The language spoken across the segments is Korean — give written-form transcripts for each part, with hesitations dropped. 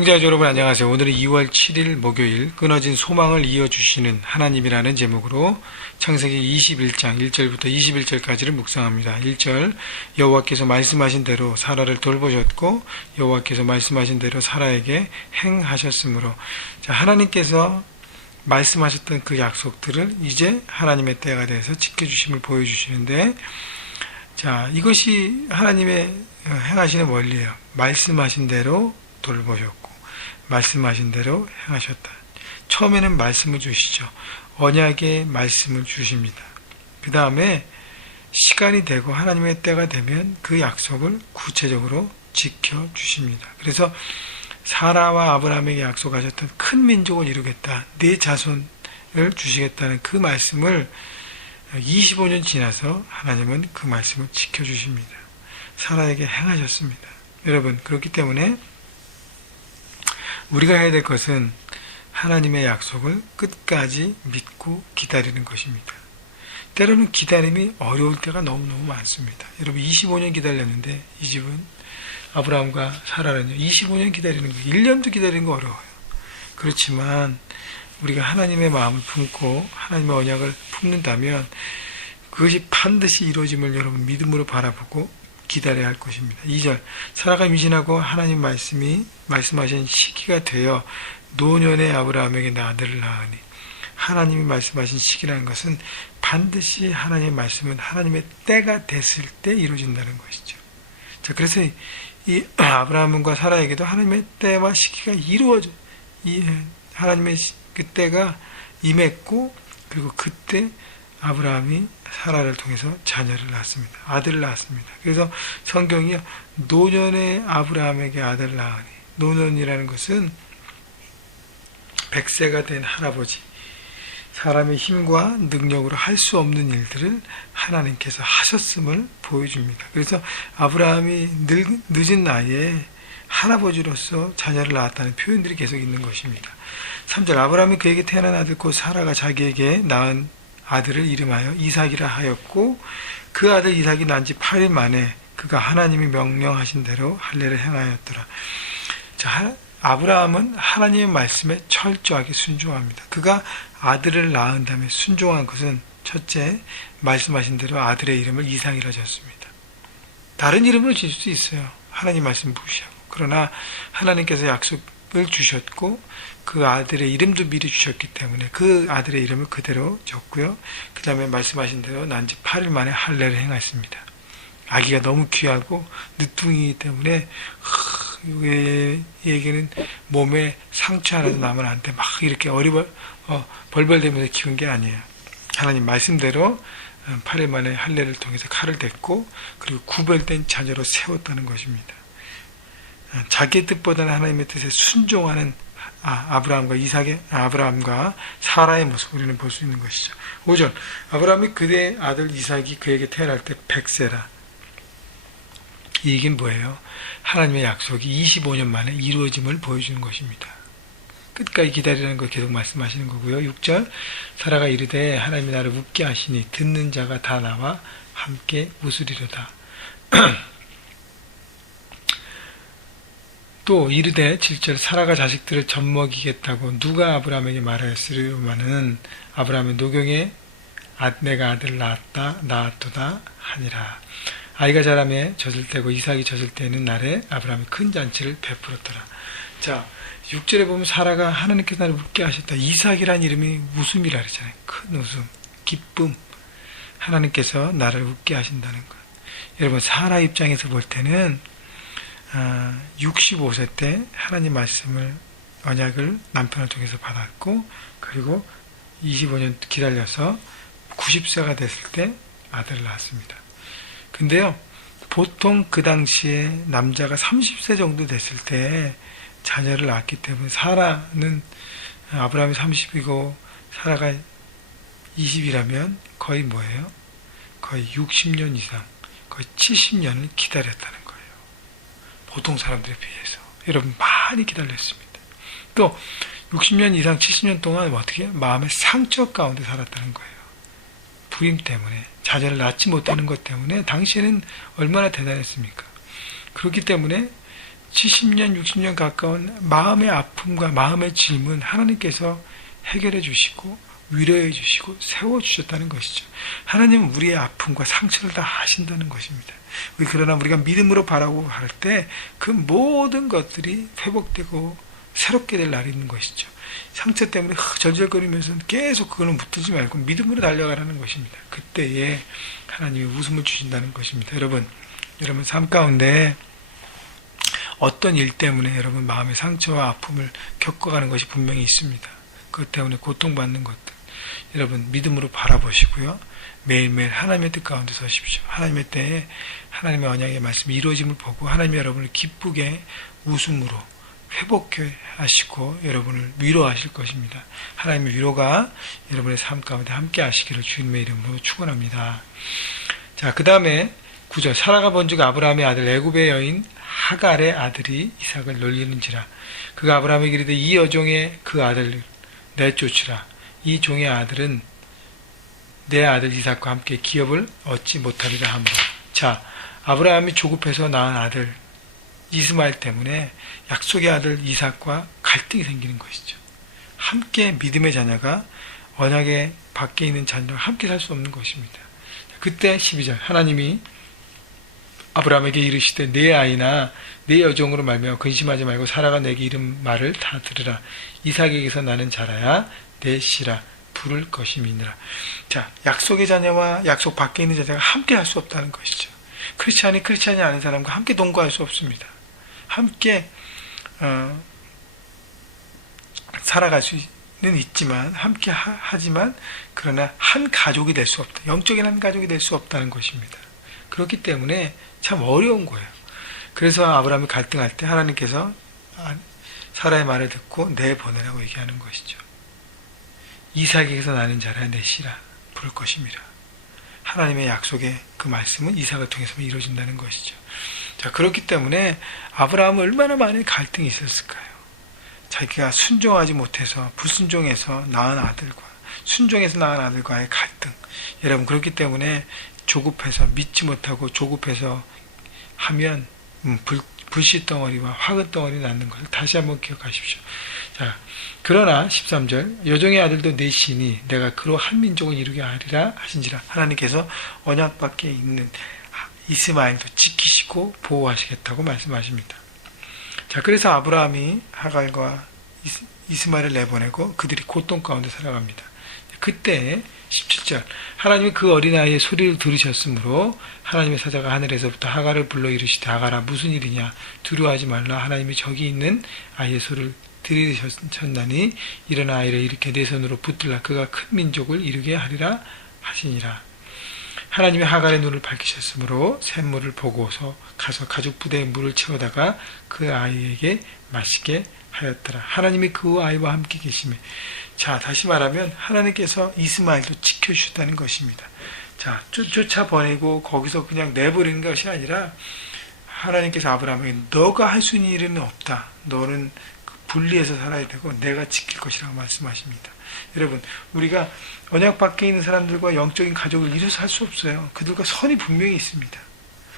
형제자 여러분 안녕하세요. 오늘은 2월 7일 목요일 끊어진 소망을 이어주시는 하나님이라는 제목으로 창세기 21장 1절부터 21절까지를 묵상합니다. 1절 여호와께서 말씀하신 대로 사라를 돌보셨고 여호와께서 말씀하신 대로 사라에게 행하셨으므로 하나님께서 말씀하셨던 그 약속들을 이제 하나님의 때가 돼서 지켜주심을 보여주시는데 이것이 하나님의 행하시는 원리예요. 말씀하신 대로 돌보셨고 말씀하신 대로 행하셨다. 처음에는 말씀을 주시죠. 언약의 말씀을 주십니다. 그 다음에 시간이 되고 하나님의 때가 되면 그 약속을 구체적으로 지켜주십니다. 그래서 사라와 아브라함에게 약속하셨던 큰 민족을 이루겠다, 네 자손을 주시겠다는 그 말씀을 25년 지나서 하나님은 그 말씀을 지켜주십니다. 사라에게 행하셨습니다. 여러분, 그렇기 때문에 우리가 해야 될 것은 하나님의 약속을 끝까지 믿고 기다리는 것입니다. 때로는 기다림이 어려울 때가 너무너무 많습니다. 여러분 25년 기다렸는데 이 집은 아브라함과 사라는요 25년 기다리는 거, 1년도 기다리는 거 어려워요. 그렇지만 우리가 하나님의 마음을 품고 하나님의 언약을 품는다면 그것이 반드시 이루어짐을 여러분 믿음으로 바라보고 기다려야 할 것입니다. 2절 사라가 임신하고 하나님 말씀하신 시기가 되어 노년의 아브라함에게 아들을 낳으니, 하나님이 말씀하신 시기라는 것은 반드시 하나님의 말씀은 하나님의 때가 됐을 때 이루어진다는 것이죠. 그래서 이 아브라함과 사라에게도 하나님의 때와 시기가 이루어져, 하나님의 그 때가 임했고, 그리고 그때 아브라함이 사라를 통해서 자녀를 낳았습니다. 아들을 낳았습니다. 그래서 성경이 노년의 아브라함에게 아들을 낳으니, 노년이라는 것은 100세가 된 할아버지, 사람의 힘과 능력으로 할 수 없는 일들을 하나님께서 하셨음을 보여줍니다. 그래서 아브라함이 늦은 나이에 할아버지로서 자녀를 낳았다는 표현들이 계속 있는 것입니다. 3절 아브라함이 그에게 태어난 아들 곧 사라가 자기에게 낳은 아들을 이름하여 이삭이라 하였고, 그 아들 이삭이 난 지 8일 만에 그가 하나님이 명령하신 대로 할례를 행하였더라. 아브라함은 하나님의 말씀에 철저하게 순종합니다. 그가 아들을 낳은 다음에 순종한 것은 첫째, 말씀하신 대로 아들의 이름을 이삭이라 지었습니다. 다른 이름을 지을 수 있어요. 하나님 말씀 무시하고. 그러나 하나님께서 약속을 주셨고 그 아들의 이름도 미리 주셨기 때문에 그 아들의 이름을 그대로 줬고요. 그 다음에 말씀하신 대로 난 지 8일 만에 할례를 행했습니다. 아기가 너무 귀하고 늦둥이기 때문에 얘기는 몸에 상처 하나도 나면 안 돼. 막 이렇게 벌벌대면서 키운 게 아니에요. 하나님 말씀대로 8일 만에 할례를 통해서 칼을 댔고, 그리고 구별된 자녀로 세웠다는 것입니다. 자기의 뜻보다는 하나님의 뜻에 순종하는 아브라함과 사라의 모습을 우리는 볼 수 있는 것이죠. 5절 아브라함이 그의 아들 이삭이 그에게 태어날 때 100세라. 이 얘기는 뭐예요? 하나님의 약속이 25년 만에 이루어짐을 보여주는 것입니다. 끝까지 기다리라는 걸 계속 말씀하시는 거고요. 6절 사라가 이르되 하나님이 나를 웃게 하시니 듣는 자가 다 나와 함께 웃으리로다. 또 이르되 7절 사라가 자식들을 젖먹이겠다고 누가 아브라함에게 말하였으리로마는 아브라함의 노경에 내가 아들을 낳았도다 하니라. 아이가 자라매 젖을 때고 이삭이 젖을 때는 날에 아브라함이 큰 잔치를 베풀었더라. 6절에 보면 사라가 하나님께서 나를 웃게 하셨다. 이삭이라는 이름이 웃음이라 그러잖아요. 큰 웃음, 기쁨. 하나님께서 나를 웃게 하신다는 것. 여러분, 사라 입장에서 볼 때는 65세 때 하나님 말씀을, 언약을 남편을 통해서 받았고, 그리고 25년 기다려서 90세가 됐을 때 아들을 낳았습니다. 근데요, 보통 그 당시에 남자가 30세 정도 됐을 때 자녀를 낳았기 때문에, 사라는 아브라함이 30이고 사라가 20이라면 거의 뭐예요? 거의 60년 이상, 거의 70년을 기다렸다는 거예요. 보통 사람들에 비해서. 여러분, 많이 기다렸습니다. 또 60년 이상 70년 동안 어떻게 마음의 상처 가운데 살았다는 거예요. 부임 때문에, 자녀를 낳지 못하는 것 때문에 당시에는 얼마나 대단했습니까? 그렇기 때문에 70년, 60년 가까운 마음의 아픔과 마음의 질문 하나님께서 해결해 주시고 위로해 주시고 세워주셨다는 것이죠. 하나님은 우리의 아픔과 상처를 다 아신다는 것입니다. 그러나 우리가 믿음으로 바라고 할 때 그 모든 것들이 회복되고 새롭게 될 날이 있는 것이죠. 상처 때문에 절절거리면서 계속 그거는 붙들지 말고 믿음으로 달려가라는 것입니다. 그때에 하나님이 웃음을 주신다는 것입니다. 여러분 삶 가운데 어떤 일 때문에 여러분 마음의 상처와 아픔을 겪어가는 것이 분명히 있습니다. 그것 때문에 고통받는 것들 여러분 믿음으로 바라보시고요. 매일매일 하나님의 뜻 가운데 서십시오. 하나님의 때에 하나님의 언약의 말씀이 이루어짐을 보고 하나님이 여러분을 기쁘게 웃음으로 회복해 하시고 여러분을 위로하실 것입니다. 하나님의 위로가 여러분의 삶 가운데 함께 하시기를 주님의 이름으로 축원합니다. 자, 그 다음에 9절 사라가 본즉 아브라함의 아들 애굽의 여인 하갈의 아들이 이삭을 놀리는지라 그가 아브라함에게 이르되 이 여종의 그 아들을 내쫓으라 이 종의 아들은 내 아들 이삭과 함께 기업을 얻지 못하리라 하므로. 자, 아브라함이 조급해서 낳은 아들 이스마엘 때문에 약속의 아들 이삭과 갈등이 생기는 것이죠. 함께 믿음의 자녀가 언약의 밖에 있는 자녀와 함께 살 수 없는 것입니다. 그때 12절 하나님이 아브라함에게 이르시되 내 아이나 내 여종으로 말미암아 근심하지 말고 사라가 내게 이른 말을 다 들으라. 이삭에게서 나는 자라야 내 씨라 부를 것임이니라. 자, 약속의 자녀와 약속 밖에 있는 자녀가 함께 할 수 없다는 것이죠. 크리스찬이 아닌 사람과 함께 동거할 수 없습니다. 함께 살아갈 수는 있지만 함께 하지만 그러나 한 가족이 될 수 없다. 영적인 한 가족이 될 수 없다는 것입니다. 그렇기 때문에 참 어려운 거예요. 그래서 아브라함이 갈등할 때 하나님께서 사라의 말을 듣고 내보내라고 얘기하는 것이죠. 이삭에게서 나는 자라 내 씨라 부를 것입니다. 하나님의 약속의 그 말씀은 이삭을 통해서만 이루어진다는 것이죠. 자, 그렇기 때문에 아브라함은 얼마나 많은 갈등이 있었을까요? 자기가 순종하지 못해서 불순종해서 낳은 아들과 순종해서 낳은 아들과의 갈등. 여러분 그렇기 때문에 조급해서 믿지 못하고 조급해서 하면 불씨 덩어리와 화근 덩어리 낳는 것을 다시 한번 기억하십시오. 자, 그러나 13절 여종의 아들도 내 씨니 내가 그로 한 민족을 이루게 하리라 하신지라. 하나님께서 언약 밖에 있는 이스마엘도 지키시고 보호하시겠다고 말씀하십니다. 자, 그래서 아브라함이 하갈과 이스마엘을 내보내고 그들이 고통 가운데 살아갑니다. 그때 17절 하나님이 그 어린아이의 소리를 들으셨으므로 하나님의 사자가 하늘에서부터 하갈을 불러 이르시되 하갈아 무슨 일이냐 두려워하지 말라 하나님이 저기 있는 아이의 소리를 들으셨나니 일어나 아이를 일으켜 내 손으로 붙들라 그가 큰 민족을 이루게 하리라 하시니라. 하나님이 하갈의 눈을 밝히셨으므로 샘물을 보고서 가서 가죽 부대에 물을 채우다가 그 아이에게 마시게 하였더라. 하나님이 그 아이와 함께 계시매. 자, 다시 말하면 하나님께서 이스마엘도 지켜주셨다는 것입니다. 자, 쫓아보내고 거기서 그냥 내버리는 것이 아니라 하나님께서 아브라함에게 너가 할 수 있는 일은 없다. 너는 분리해서 살아야 되고 내가 지킬 것이라고 말씀하십니다. 여러분, 우리가 언약 밖에 있는 사람들과 영적인 가족을 이뤄서 할 수 없어요. 그들과 선이 분명히 있습니다.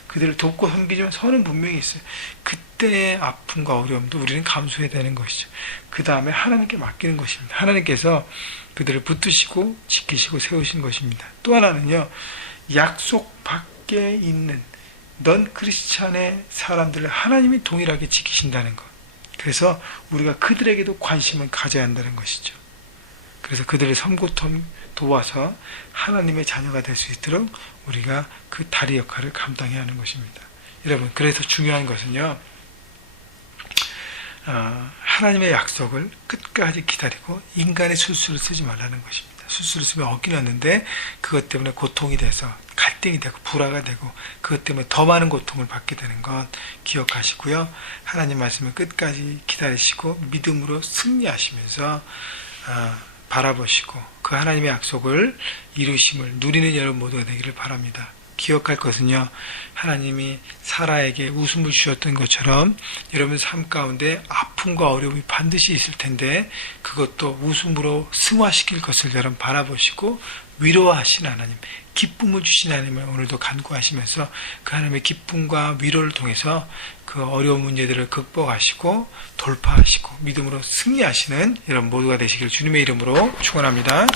그들을 돕고 섬기지만 선은 분명히 있어요. 그때의 아픔과 어려움도 우리는 감수해야 되는 것이죠. 그 다음에 하나님께 맡기는 것입니다. 하나님께서 그들을 붙드시고 지키시고 세우신 것입니다. 또 하나는요, 약속 밖에 있는 넌 크리스찬의 사람들을 하나님이 동일하게 지키신다는 것. 그래서 우리가 그들에게도 관심을 가져야 한다는 것이죠. 그래서 그들을 섬고 도와서 하나님의 자녀가 될 수 있도록 우리가 그 다리 역할을 감당해야 하는 것입니다. 여러분, 그래서 중요한 것은요, 하나님의 약속을 끝까지 기다리고 인간의 술수를 쓰지 말라는 것입니다. 술수를 쓰면 어기났는데 그것 때문에 고통이 돼서 갈등이 되고 불화가 되고 그것 때문에 더 많은 고통을 받게 되는 것 기억하시고요. 하나님 말씀을 끝까지 기다리시고 믿음으로 승리하시면서 바라보시고 그 하나님의 약속을 이루심을 누리는 여러분 모두가 되기를 바랍니다. 기억할 것은요, 하나님이 사라에게 웃음을 주셨던 것처럼 여러분 삶 가운데 아픔과 어려움이 반드시 있을 텐데 그것도 웃음으로 승화시킬 것을 여러분 바라보시고 위로하신 하나님, 기쁨을 주신 하나님을 오늘도 간구하시면서 그 하나님의 기쁨과 위로를 통해서 그 어려운 문제들을 극복하시고 돌파하시고 믿음으로 승리하시는 여러분 모두가 되시길 주님의 이름으로 축원합니다.